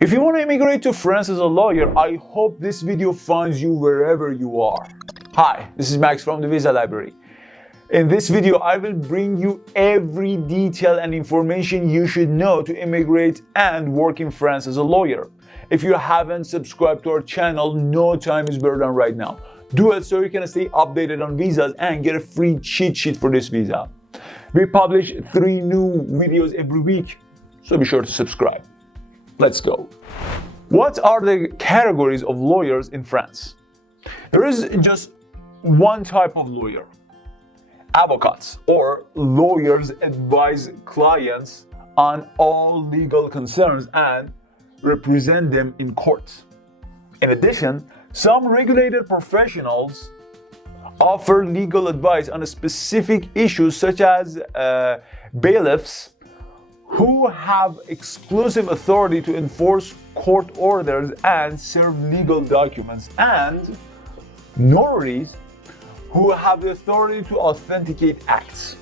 If you want to immigrate to France as a lawyer, I hope this video finds you wherever you are. Hi, this is Max from the Visa Library. In this video, I will bring you every detail and information you should know to immigrate and work in France as a lawyer. If you haven't subscribed to our channel, no time is better than right now. Do it so you can stay updated on visas and get a free cheat sheet for this visa. We publish 3 new videos every week, so be sure to subscribe. Let's go. What are the categories of lawyers in France? There is just one type of lawyer. Advocates, or lawyers, advise clients on all legal concerns and represent them in court. In addition, some regulated professionals offer legal advice on specific issues such as bailiffs, who have exclusive authority to enforce court orders and serve legal documents, and notaries, who have the authority to authenticate acts.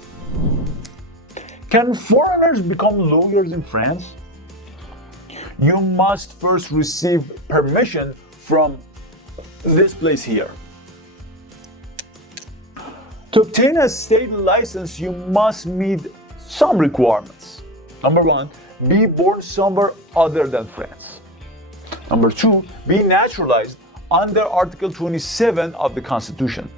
Can foreigners become lawyers in France? You must first receive permission from this place here. To obtain a state license, you must meet some requirements. Number 1, be born somewhere other than France. Number 2, be naturalized under Article 27 of the Constitution.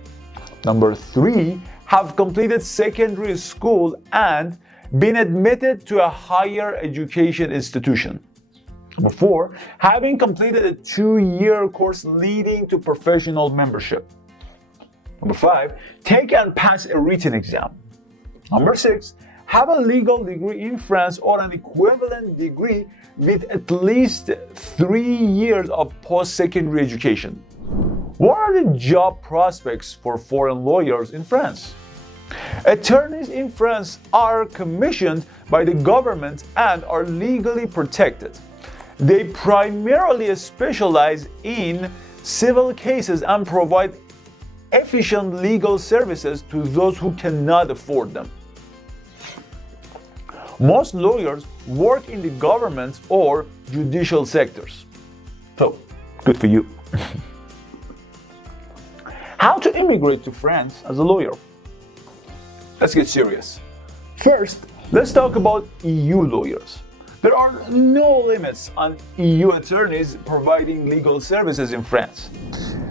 Number 3, have completed secondary school and been admitted to a higher education institution. Number 4, having completed a 2-year course leading to professional membership. Number 5, take and pass a written exam. Number 6, have a legal degree in France or an equivalent degree with at least 3 years of post-secondary education. What are the job prospects for foreign lawyers in France? Attorneys in France are commissioned by the government and are legally protected. They primarily specialize in civil cases and provide efficient legal services to those who cannot afford them. Most lawyers work in the government or judicial sectors. So, good for you. How to immigrate to France as a lawyer? Let's get serious. First, let's talk about EU lawyers. There are no limits on EU attorneys providing legal services in France.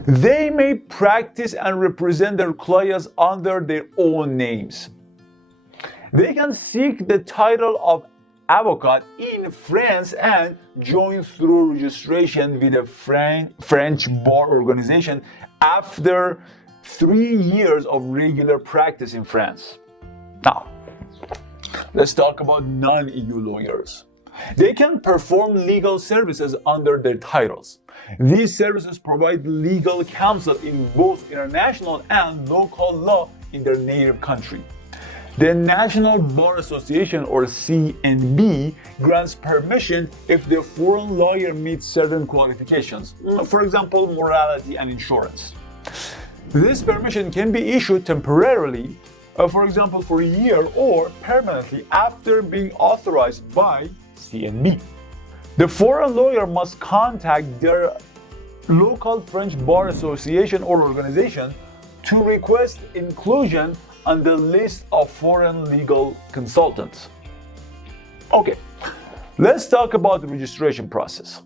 They may practice and represent their clients under their own names. They can seek the title of advocate in France and join through registration with a French bar organization after 3 years of regular practice in France. Now, let's talk about non-EU lawyers. They can perform legal services under their titles. These services provide legal counsel in both international and local law in their native country. The National Bar Association, or CNB, grants permission if the foreign lawyer meets certain qualifications, for example, morality and insurance. This permission can be issued temporarily, for example, for a year, or permanently after being authorized by CNB. The foreign lawyer must contact their local French Bar Association or organization to request inclusion on the list of foreign legal consultants. Okay, let's talk about the registration process.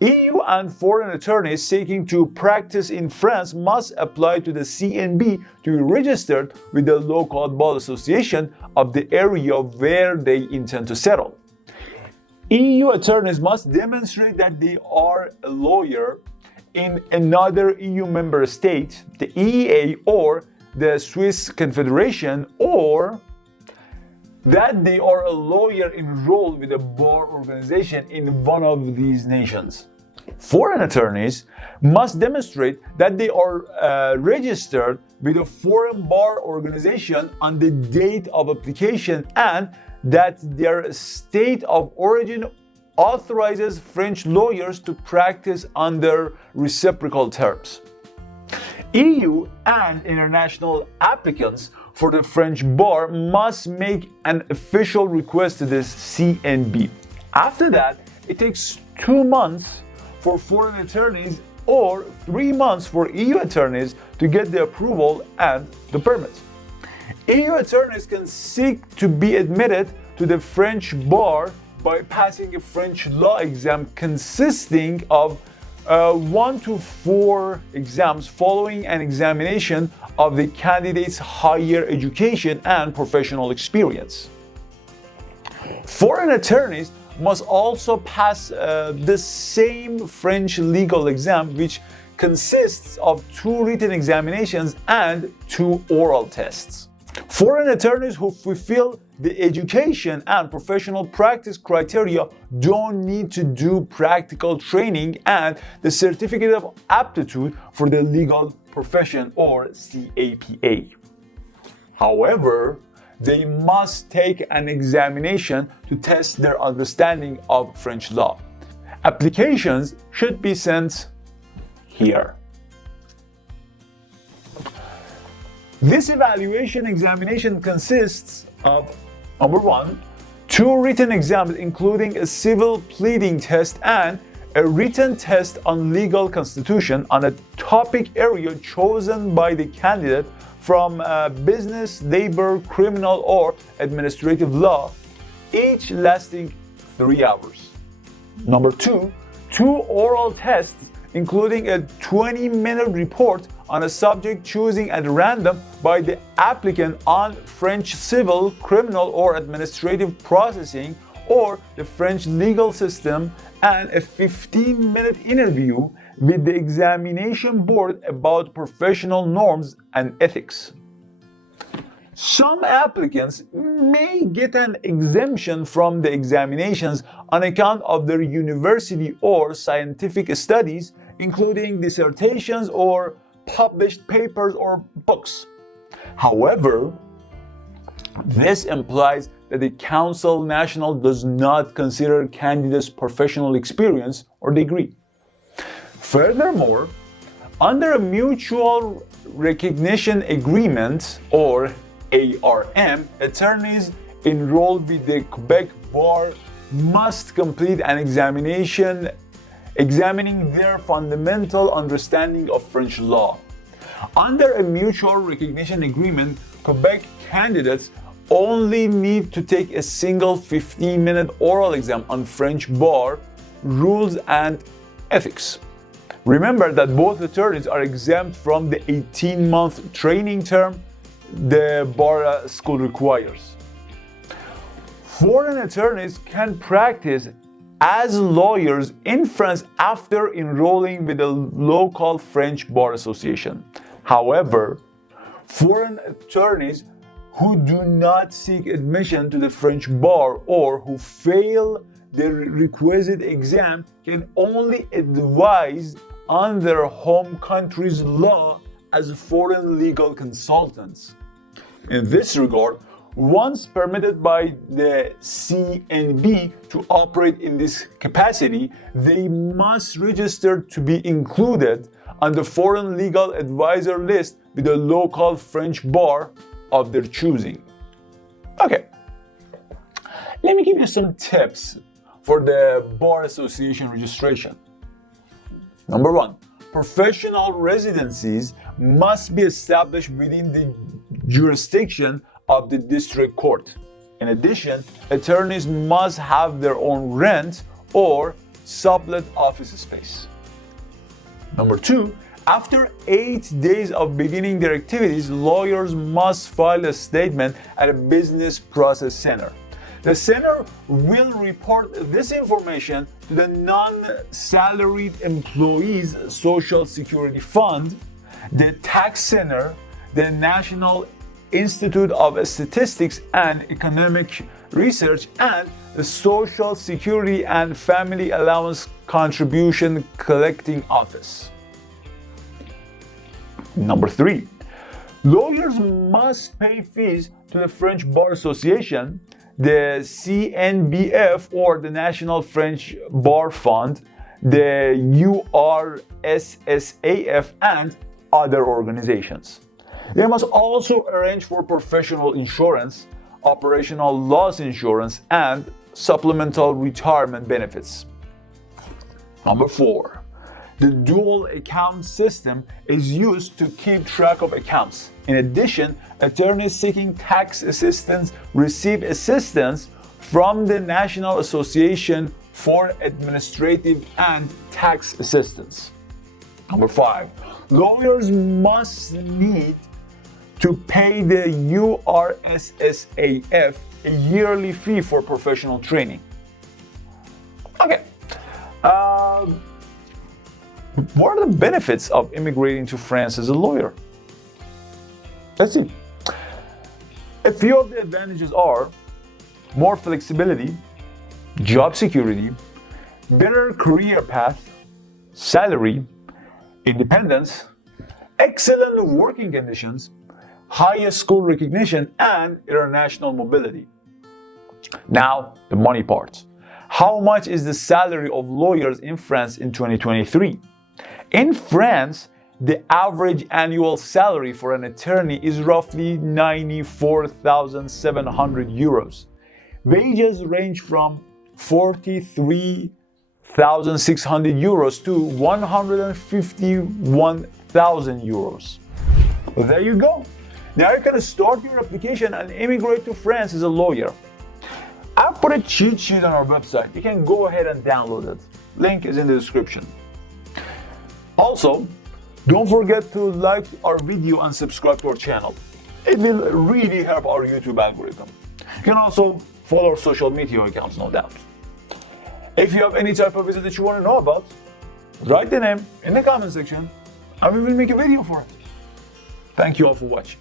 EU and foreign attorneys seeking to practice in France must apply to the CNB to be registered with the local bar association of the area where they intend to settle. EU attorneys must demonstrate that they are a lawyer in another EU member state, the EEA or the Swiss Confederation, or that they are a lawyer enrolled with a bar organization in one of these nations. Foreign attorneys must demonstrate that they are registered with a foreign bar organization on the date of application and that their state of origin authorizes French lawyers to practice under reciprocal terms. EU and international applicants for the French bar must make an official request to this CNB. After that, it takes 2 months for foreign attorneys or 3 months for EU attorneys to get the approval and the permit. EU attorneys can seek to be admitted to the French bar by passing a French law exam consisting of 1 to 4 exams following an examination of the candidate's higher education and professional experience. Foreign attorneys must also pass the same French legal exam, which consists of 2 written examinations and 2 oral tests. Foreign attorneys who fulfill the education and professional practice criteria don't need to do practical training and the Certificate of Aptitude for the Legal Profession or CAPA. However, they must take an examination to test their understanding of French law. Applications should be sent here. This evaluation examination consists of, number 1, 2 written exams including a civil pleading test and a written test on legal constitution on a topic area chosen by the candidate from business, labor, criminal, or administrative law, each lasting 3 hours. Number 2, 2 oral tests including a 20-minute report on a subject choosing at random by the applicant on French civil, criminal, or administrative processing or the French legal system, and a 15-minute interview with the examination board about professional norms and ethics. Some applicants may get an exemption from the examinations on account of their university or scientific studies, including dissertations or published papers or books. However, this implies that the Council National does not consider candidates' professional experience or degree. Furthermore, under a mutual recognition agreement or ARM, attorneys enrolled with the Quebec Bar must complete an examination examining their fundamental understanding of French law. Under a mutual recognition agreement, Quebec candidates only need to take a single 15-minute oral exam on French bar rules and ethics. Remember that both attorneys are exempt from the 18-month training term the bar school requires. Foreign attorneys can practice as lawyers in France after enrolling with a local French Bar Association. However, foreign attorneys who do not seek admission to the French bar or who fail the requisite exam can only advise on their home country's law as foreign legal consultants. In this regard, once permitted by the CNB to operate in this capacity, they must register to be included on the foreign legal advisor list with a local French bar of their choosing. Okay, let me give you some tips for the Bar Association registration. Number 1, professional residencies must be established within the jurisdiction of the district court. In addition, attorneys must have their own rent or sublet office space. Number 2, after 8 days of beginning their activities, lawyers must file a statement at a business process center. The center will report this information to the non-salaried employees' Social Security Fund, the tax center, the National Institute of Statistics and Economic Research, and the Social Security and Family Allowance Contribution Collecting Office. Number 3, lawyers must pay fees to the French Bar Association, the CNBF or the National French Bar Fund, the URSSAF, and other organizations. They must also arrange for professional insurance, operational loss insurance, and supplemental retirement benefits. Number 4, the dual account system is used to keep track of accounts. In addition, attorneys seeking tax assistance receive assistance from the National Association for Administrative and Tax Assistance. Number 5, lawyers must need to pay the URSSAF a yearly fee for professional training. Okay. What are the benefits of immigrating to France as a lawyer? Let's see. A few of the advantages are more flexibility, job security, better career path, salary, independence, excellent working conditions, higher school recognition, and international mobility. Now, the money part. How much is the salary of lawyers in France in 2023? In France, the average annual salary for an attorney is roughly 94,700 euros. Wages range from 43,600 euros to 151,000 euros. Well, there you go. Now you can start your application and immigrate to France as a lawyer. I've put a cheat sheet on our website. You can go ahead and download it. Link is in the description. Also, don't forget to like our video and subscribe to our channel. It will really help our YouTube algorithm. You can also follow our social media accounts, no doubt. If you have any type of visit that you want to know about, write the name in the comment section and we will make a video for it. Thank you all for watching.